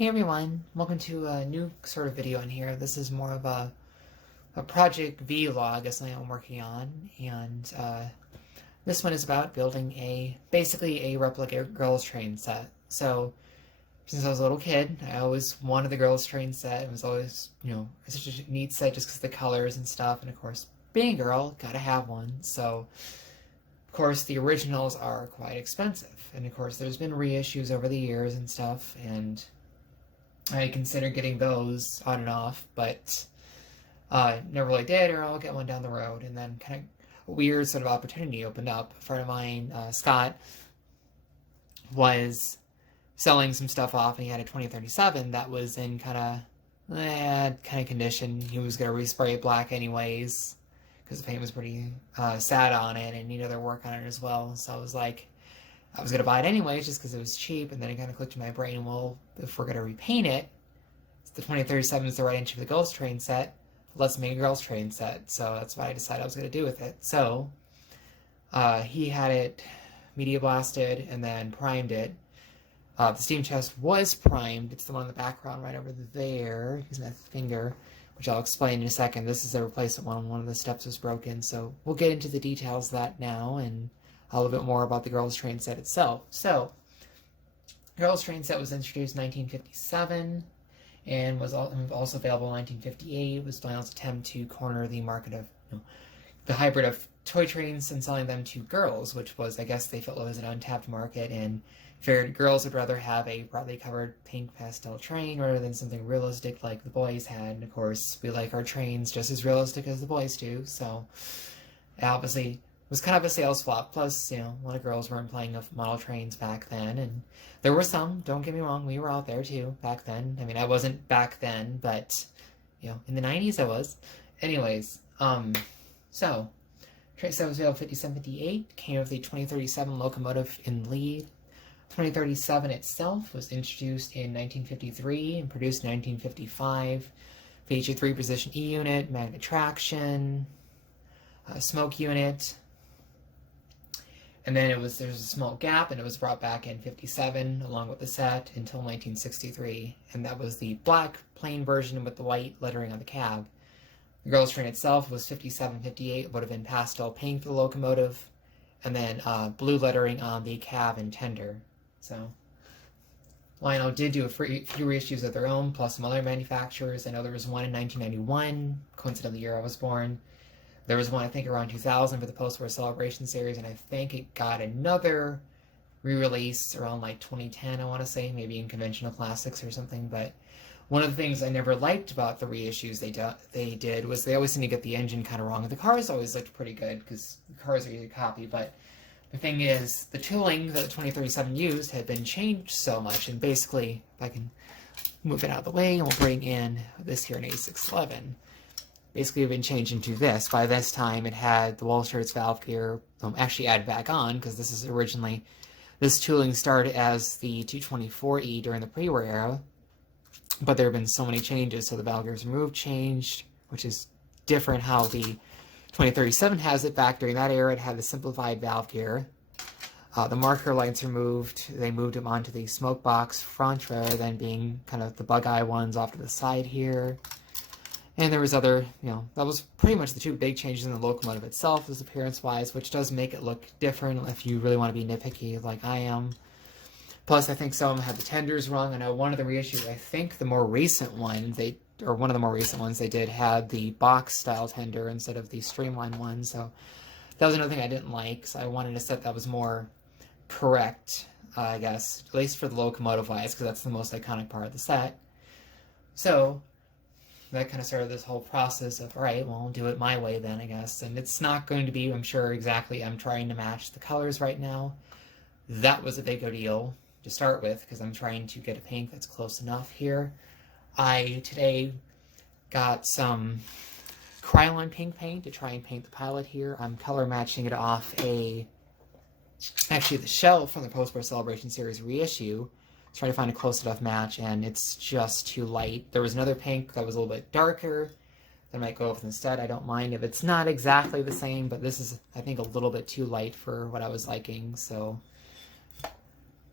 Hey everyone, welcome to a new sort of video in here. This is more of a project vlog, as I'm working on, and this one is about building basically a replica girls train set. So, since I was a little kid, I always wanted the girls train set. It was always, such a neat set just because of the colors and stuff, and of course, being a girl, gotta have one. So, of course, the originals are quite expensive, and of course, there's been reissues over the years and stuff, and I considered getting those on and off, but never really did, or I'll get one down the road. And then kind of a weird sort of opportunity opened up. A friend of mine, Scott, was selling some stuff off, and he had a 2037 that was in kind of condition. He was going to respray it black anyways, because the paint was pretty sad on it, and needed other work on it as well. So I was like, I was going to buy it anyways just because it was cheap, and then it kind of clicked in my brain, well, if we're going to repaint it, the 2037 is the right inch for the girls train set, let's make a girls train set. So that's what I decided I was going to do with it. So he had it media blasted and then primed it. The steam chest was primed. It's the one in the background right over there, using my finger, which I'll explain in a second. This is a replacement one. One of the steps was broken, so we'll get into the details of that now, and a little bit more about the girls' train set itself. So, the girls' train set was introduced in 1957 and was also available in 1958. It was Lionel's attempt to corner the market of the hybrid of toy trains and selling them to girls, which was, I guess, they felt was an untapped market and figured girls would rather have a brightly covered pink pastel train rather than something realistic like the boys had. And of course, we like our trains just as realistic as the boys do, so obviously was kind of a sales flop. Plus, a lot of girls weren't playing with model trains back then, and there were some, don't get me wrong, we were out there too back then. I mean, I wasn't back then, but, in the 90s I was. Anyways, so, train set was available 5758, came with the 2037 locomotive in lead. 2037 itself was introduced in 1953 and produced in 1955. Featured 3-position E unit, magnet traction, smoke unit. And then there's a small gap, and it was brought back in 57 along with the set until 1963, and that was the black plain version with the white lettering on the cab. The girls' train itself was 5758, would have been pastel pink for the locomotive, and then blue lettering on the cab and tender. So Lionel did do a few reissues of their own, plus some other manufacturers. I know there was one in 1991, coincidentally the year I was born. There was one, I think, around 2000 for the Post-War Celebration series, and I think it got another re-release around like 2010, I want to say, maybe in Conventional Classics or something. But one of the things I never liked about the reissues they did was they always seemed to get the engine kind of wrong. The cars always looked pretty good because the cars are easy to copy, but the thing is, the tooling that the 2037 used had been changed so much, and basically, if I can move it out of the way, and we'll bring in this here in A611. Basically, been changed into this. By this time, it had the Walschaerts valve gear actually added back on, because this tooling started as the 224E during the pre-war era, but there have been so many changes, so the valve gears removed, changed, which is different how the 2037 has it. Back during that era, it had the simplified valve gear. The marker lights removed. They moved them onto the smoke box front rather than being kind of the bug eye ones off to the side here. And there was other, that was pretty much the two big changes in the locomotive itself, was appearance-wise, which does make it look different if you really want to be nitpicky like I am. Plus, I think some of them had the tenders wrong. I know one of the reissues, I think the more recent one, one of the more recent ones they did had the box-style tender instead of the streamlined one, so that was another thing I didn't like, so I wanted a set that was more correct, I guess, at least for the locomotive-wise, because that's the most iconic part of the set. So that kind of started this whole process of, all right, well, I'll do it my way then, I guess. And it's not going to be, I'm sure, exactly, I'm trying to match the colors right now. That was a big deal to start with, because I'm trying to get a pink that's close enough here. I, today, got some Krylon pink paint to try and paint the pilot here. I'm color matching it off actually the shell from the Post-War Celebration series reissue. Trying to find a close enough match, and it's just too light. There was another pink that was a little bit darker that I might go with instead. I don't mind if it's not exactly the same, but this is, I think, a little bit too light for what I was liking, so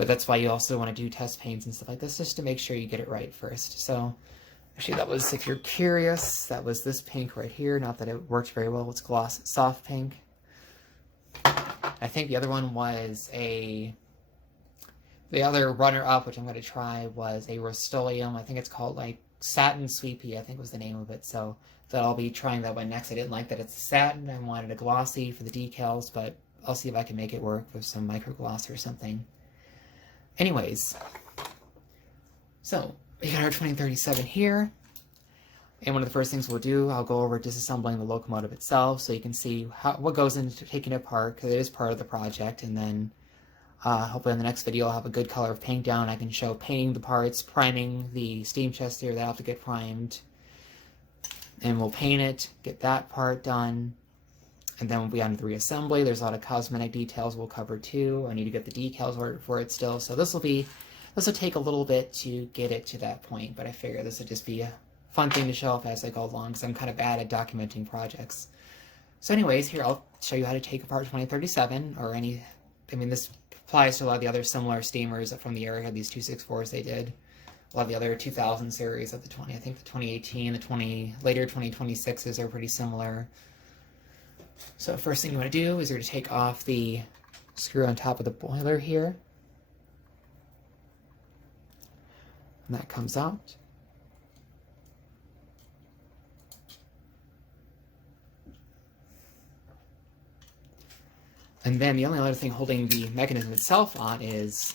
But that's why you also want to do test paints and stuff like this, just to make sure you get it right first. So actually that was, if you're curious, that was this pink right here. Not that it worked very well. It's gloss soft pink. I think the other one was the other runner-up, which I'm going to try, was a Rust-Oleum. I think it's called like Satin Sweepy, I think was the name of it. So that I'll be trying that one next. I didn't like that it's satin. I wanted a glossy for the decals, but I'll see if I can make it work with some micro gloss or something. Anyways, so we got our 2037 here. And one of the first things we'll do, I'll go over disassembling the locomotive itself so you can see what goes into taking it apart, because it is part of the project. And then hopefully in the next video I'll have a good color of paint down. I can show painting the parts, priming the steam chest here, that'll have to get primed. And we'll paint it, get that part done. And then we'll be on to the reassembly. There's a lot of cosmetic details we'll cover too. I need to get the decals ordered for it still. So this will take a little bit to get it to that point, but I figure this would just be a fun thing to show off as I go along, because I'm kind of bad at documenting projects. So anyways, here I'll show you how to take apart 2037, or this applies to a lot of the other similar steamers from the area, these 264s they did. A lot of the other 2000 series of the 20, I think the 2018, later 2026s are pretty similar. So first thing you want to do is you're going to take off the screw on top of the boiler here. And that comes out. And then the only other thing holding the mechanism itself on is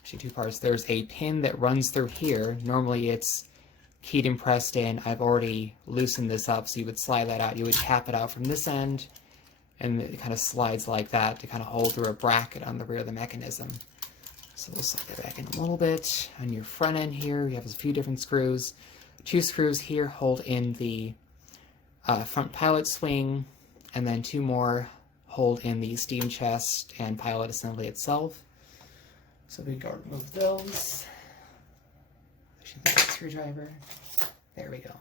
actually two parts. There's a pin that runs through here. Normally it's keyed and pressed in. I've already loosened this up, so you would slide that out. You would tap it out from this end, and it kind of slides like that to kind of hold through a bracket on the rear of the mechanism. So we'll slide that back in a little bit. On your front end here, you have a few different screws. Two screws here hold in the front pilot swing, and then two more hold in the steam chest and pilot assembly itself. So we can go remove those. Actually, the screwdriver. There we go.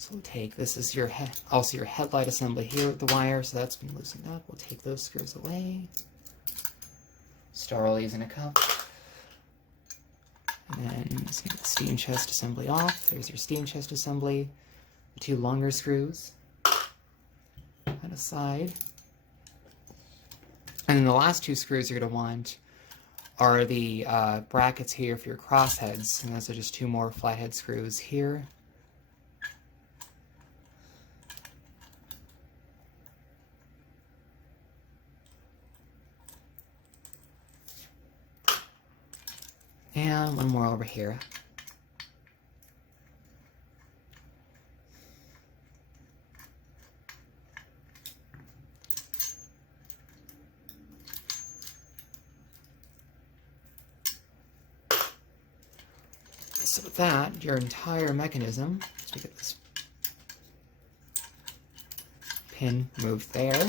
So we'll take, this is your also your headlight assembly here with the wire, so that's been loosened up. We'll take those screws away. Store all these in a cup. And then let's get the steam chest assembly off. There's your steam chest assembly. The two longer screws on a side. And then the last two screws you're going to want are the brackets here for your crossheads. And those are just two more flathead screws here. And one more over here. So with that, your entire mechanism, let's get this pin moved there,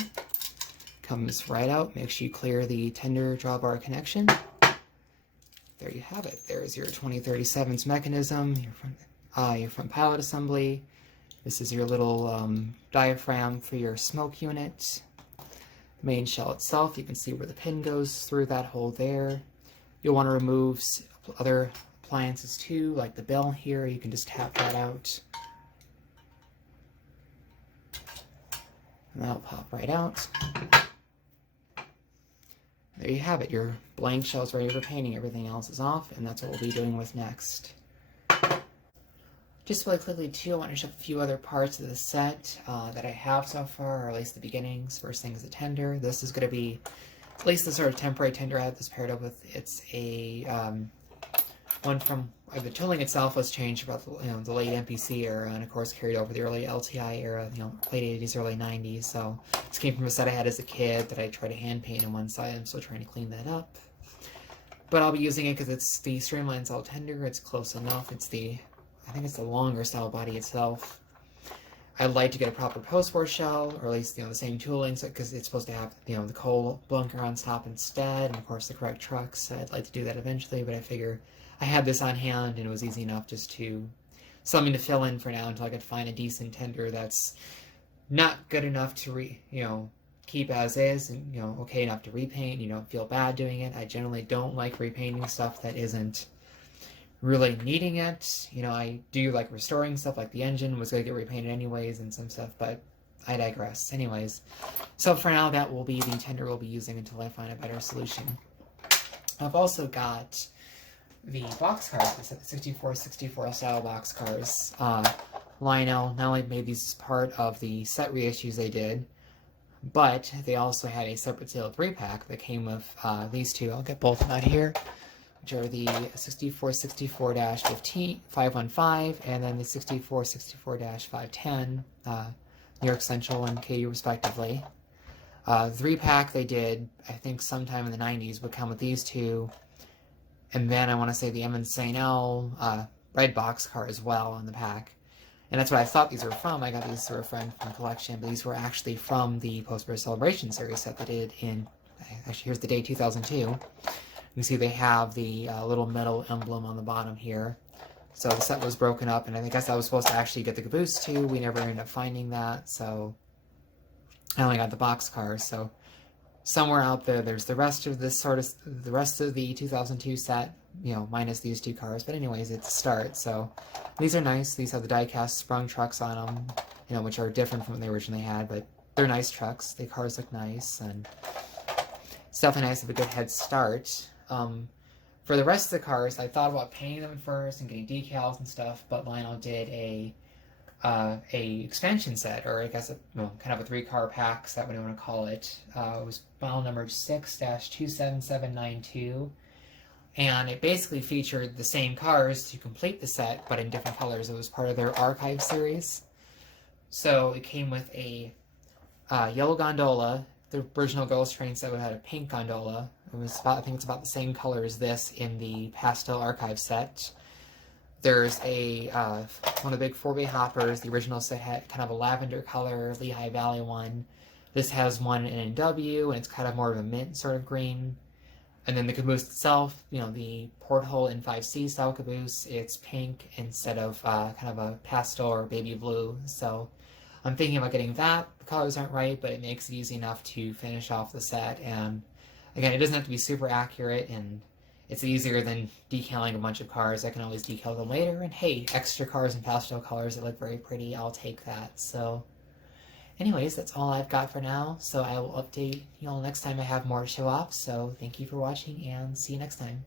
comes right out. Make sure you clear the tender drawbar connection. There you have it. There's your 2037's mechanism, your front pilot assembly. This is your little diaphragm for your smoke unit. The main shell itself, you can see where the pin goes through that hole there. You'll want to remove other appliances too, like the bell here. You can just tap that out. And that'll pop right out. There you have it. Your blank shell is ready for painting. Everything else is off, and that's what we'll be doing with next. Just really quickly too, I want to show a few other parts of the set that I have so far, or at least the beginnings. First thing is the tender. This is going to be at least the sort of temporary tender I have this paired up with. It's a one from the tooling itself was changed about the late MPC era, and of course carried over the early LTI era, late 80s, early 90s. So this came from a set I had as a kid that I tried to hand paint on one side. I'm still trying to clean that up, but I'll be using it because it's the Streamline Cell Tender. It's close enough. I think it's the longer style body itself. I'd like to get a proper post-war shell, or at least the same tooling, because it's supposed to have the coal bunker on top instead, and of course the correct trucks. So I'd like to do that eventually, but I figure I had this on hand and it was easy enough just to something to fill in for now until I could find a decent tender that's not good enough to keep as is, and okay enough to repaint. You don't feel bad doing it. I generally don't like repainting stuff that isn't really needing it. I do like restoring stuff, like the engine was going to get repainted anyways and some stuff, but I digress. Anyways, so for now that will be the tender we'll be using until I find a better solution. I've also got the boxcars, the 64 style boxcars. Lionel not only made these as part of the set reissues they did, but they also had a separate sale 3-pack that came with these two. I'll get both of them out here, which are the 64-15, 515, and then the 64-510, New York Central and KU respectively. 3-pack they did, I think sometime in the 90s, would come with these two, and then I want to say the M and St. L red boxcar as well on the pack. And that's what I thought these were from. I got these through a friend from a collection, but these were actually from the Post-War Celebration series set they did in, actually here's the day, 2002. You can see they have the little metal emblem on the bottom here. So the set was broken up, and I guess I was supposed to actually get the caboose too. We never ended up finding that, so I only got the boxcars. So somewhere out there, there's the rest of this the rest of the 2002 set, minus these two cars. But anyways, it's a start. So these are nice. These have the die-cast sprung trucks on them, which are different from what they originally had, but they're nice trucks. The cars look nice, and it's definitely nice to have a good head start. For the rest of the cars, I thought about painting them first and getting decals and stuff, but Lionel did a expansion set, or I guess kind of a 3-car pack, is that what I want to call it. It was model number 6-27792, and it basically featured the same cars to complete the set, but in different colors. It was part of their archive series. So it came with a yellow gondola. The original Ghost Train set had a pink gondola. It was I think it's about the same color as this in the pastel archive set. There's one of the big 4-bay hoppers. The original set had kind of a lavender color, Lehigh Valley one. This has one in NW, and it's kind of more of a mint sort of green. And then the caboose itself, the porthole in 5C style caboose, it's pink instead of kind of a pastel or baby blue. So I'm thinking about getting that. The colors aren't right, but it makes it easy enough to finish off the set. And again, it doesn't have to be super accurate, and it's easier than decaling a bunch of cars. I can always decal them later, and hey, extra cars in pastel colors that look very pretty, I'll take that. So anyways, that's all I've got for now, so I will update you all next time I have more to show off. So thank you for watching, and see you next time.